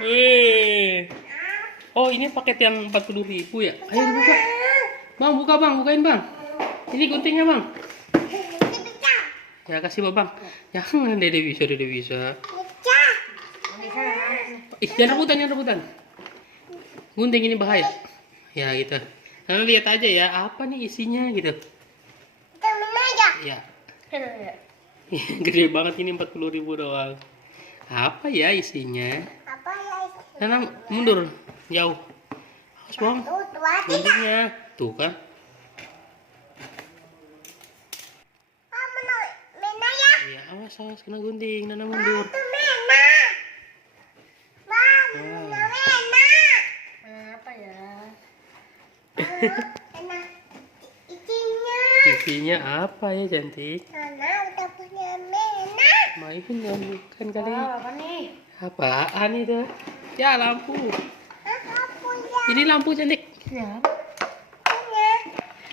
Wih. Oh, ini paket yang 40.000 ya? Ayo dibuka. Bang, buka bang, bukain bang. Ini guntingnya bang. Ya kasih bang. Jangan, dede bisa, dede bisa. Ih, jangan rebutan, jangan rebutan. Gunting ini bahaya. Ya gitu. Kalian lihat aja ya, apa nih isinya gitu. Ya. Gede banget ini 40.000 doang. Apa ya isinya? Karena mundur jauh. Awas bang. Guntingnya tuh kan. Iya, awas awas kena gunting, Nana mundur. Apa ya? Isinya apa ya cantik? Udah punya Mena. Mainan bukan kali. Apa nih? Apaan itu? Ya lampu. Ini lampu cantik. Ya.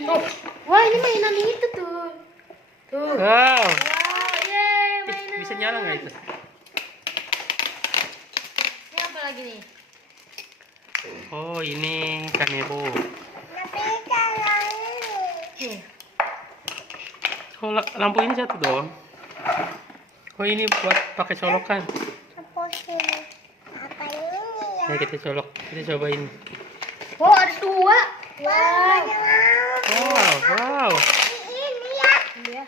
Oh, wah ini mainan itu tuh. Tuh. Wow. Wow, yeay, mainan. Bisa nyala nggak itu? Ini apa lagi nih? Oh ini kanebo. Nih. Oh lampu ini satu doang. Oh ini buat pakai colokan. Apa ini ya? Ya kita colok, kita cobain. Oh, ada dua. Wow. Wow, wow. Ini ya. Iya.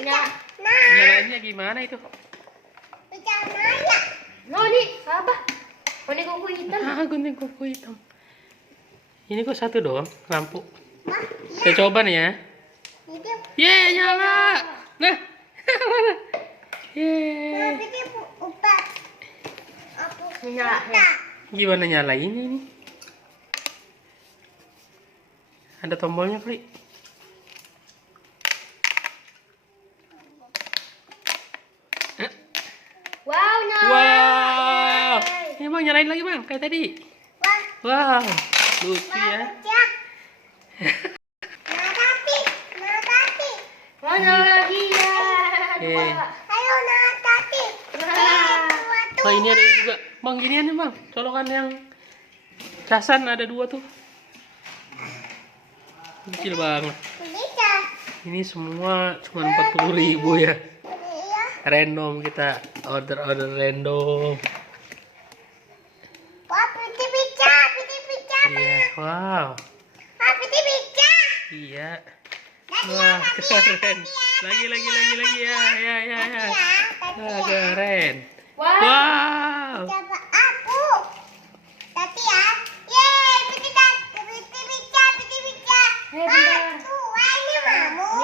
Ya. Nah, Nyalainnya gimana itu? bicara ya. No, ini apa? Oh, ini kuku hitam. Ah, gunting kuku hitam. Ini kok satu doang lampu. Nah, Kita coba nih ya. ini Yeay, nyala. Nah, mana? Yeay. tapi dia ubah. Aku Nyala. Ya. Gimana nyalainnya ini? Ada tombolnya kali. Wow, nyala. Wow. Yeay. Ini bang nyalain lagi bang, kayak tadi. wah, Wow, lucu ya. pecah. Nah, tapi. Wah, nyala lagi ya. Oke. Ayo, nah, tapi. Oh ini ada juga. Bang ginian nih bang, colokan yang casan ada dua tuh. Kecil banget. Bisa. Ini semua cuma 40.000 ya. Iya. Random kita order random. Wah, piti bisa. Iya, wow. Wah, piti bisa. Iya. Tadi Wah, ya, keren. Lagi ya. ya. Wah, keren. Wow. Wow. Tadi